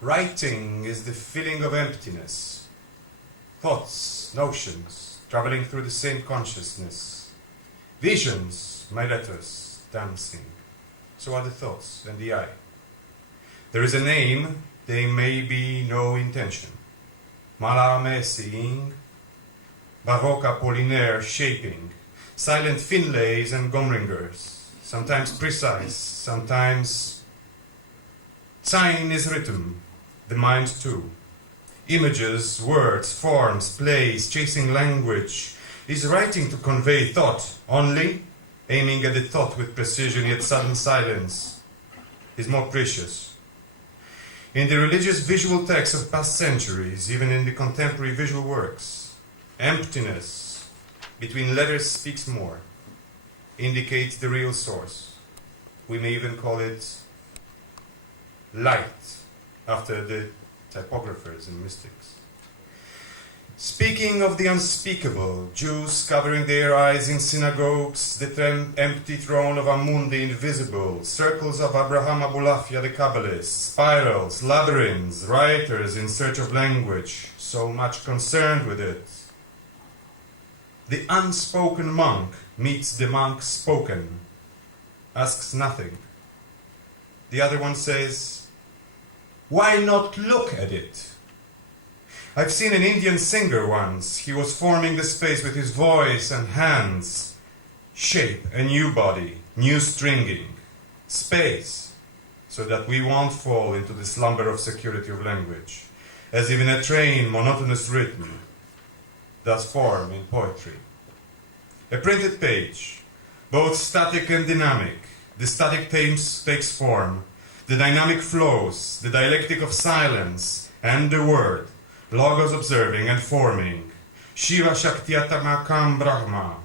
Writing is the feeling of emptiness. Thoughts, notions, traveling through the same consciousness. Visions, my letters, dancing. So are the thoughts and the eye. There is a name, there may be no intention. Mallarmé seeing, Baroque Apollinaire shaping, silent Finlays and Gomringers, sometimes precise, sometimes. Sign is rhythm, the mind too. Images, words, forms, plays, chasing language, is writing to convey thought only, aiming at the thought with precision yet sudden silence, is more precious. In the religious visual texts of past centuries, even in the contemporary visual works, emptiness between letters speaks more, indicates the real source. We may even call it light, after the typographers and mystics. Speaking of the unspeakable, Jews covering their eyes in synagogues, the empty throne of Amun the invisible, circles of Abraham Abulafia the Kabbalist, spirals, labyrinths, writers in search of language, so much concerned with it. The unspoken monk meets the monk spoken, asks nothing. The other one says, "Why not look at it?" I've seen an Indian singer once. He was forming the space with his voice and hands. Shape a new body, new stringing, space, so that we won't fall into the slumber of security of language, as if in a train monotonous rhythm does form in poetry. A printed page, both static and dynamic. The static takes form, the dynamic flows, the dialectic of silence and the word, logos observing and forming. Shiva Shaktiatamakam Brahma.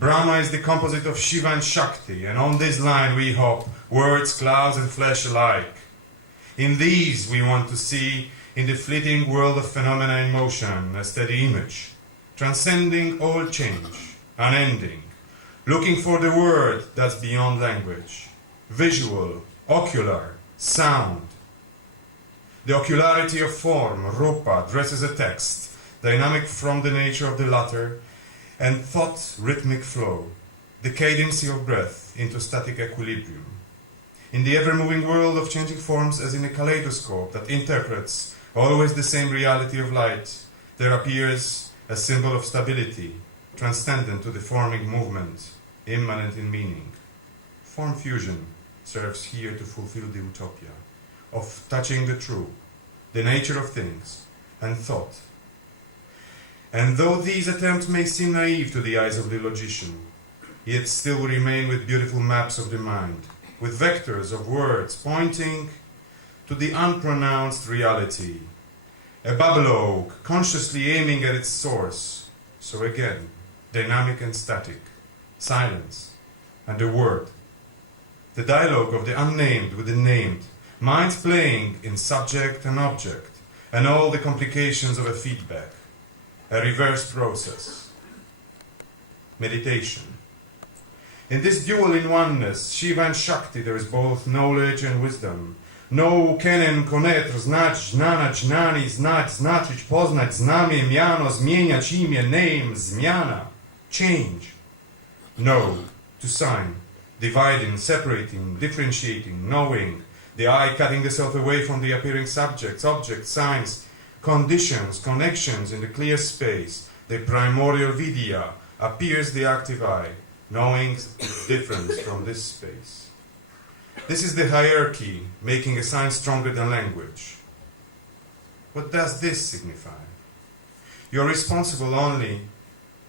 Brahma is the composite of Shiva and Shakti, and on this line we hop, words, clouds and flesh alike. In these we want to see, in the fleeting world of phenomena in motion, a steady image, transcending all change, unending, looking for the word that's beyond language, visual, ocular, sound. The ocularity of form, rupa, dresses a text, dynamic from the nature of the latter, and thought rhythmic flow, the cadency of breath into static equilibrium. In the ever-moving world of changing forms as in a kaleidoscope that interprets always the same reality of light, there appears a symbol of stability, transcendent to the forming movement, immanent in meaning. Form fusion serves here to fulfill the utopia of touching the true, the nature of things, and thought. And though these attempts may seem naive to the eyes of the logician, yet still we remain with beautiful maps of the mind, with vectors of words pointing to the unpronounced reality, a babbleogue consciously aiming at its source. So again, dynamic and static, silence, and the word, the dialogue of the unnamed with the named, minds playing in subject and object, and all the complications of a feedback, a reverse process. Meditation. In this dual in oneness, Shiva and Shakti, there is both knowledge and wisdom. Know, kennen, konetr, znać, znanać, znani, znać, znaczyć, poznać, znamie, miano, zmieniać imię, name, zmiana, change. Know, to sign, dividing, separating, differentiating, knowing, the eye cutting the self away from the appearing subjects, objects, signs, conditions, connections in the clear space, the primordial vidya, appears the active eye, knowing its difference from this space. This is the hierarchy, making a sign stronger than language. What does this signify? You're responsible only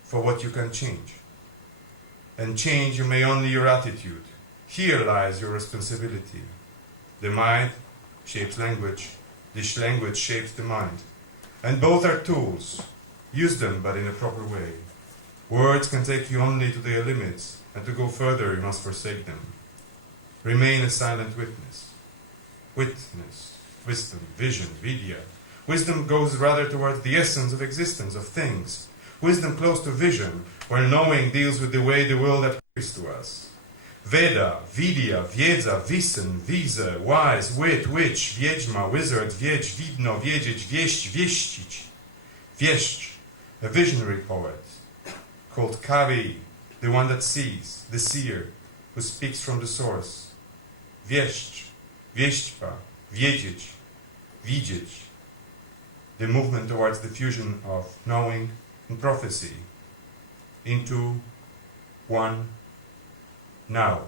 for what you can change. And change you may only your attitude. Here lies your responsibility. The mind shapes language, this language shapes the mind. And both are tools. Use them, but in a proper way. Words can take you only to their limits, and to go further you must forsake them. Remain a silent witness. Witness, wisdom, vision, vidya. Wisdom goes rather towards the essence of existence, of things. Wisdom close to vision, where knowing deals with the way the world appears to us. Veda, Vidya, Wiedza, Wissen, Wiese, Wise, Wit, Witch, Wiedźma, Wizard, Wiedź, Widno, Wiedzieć, Wieść, Wieścić, Wieszcz, a visionary poet called Kavi, the one that sees, the seer, who speaks from the source. Wieszcz, Wieśćpa, Wiedzieć, Widzieć, the movement towards the fusion of knowing and prophecy into one now.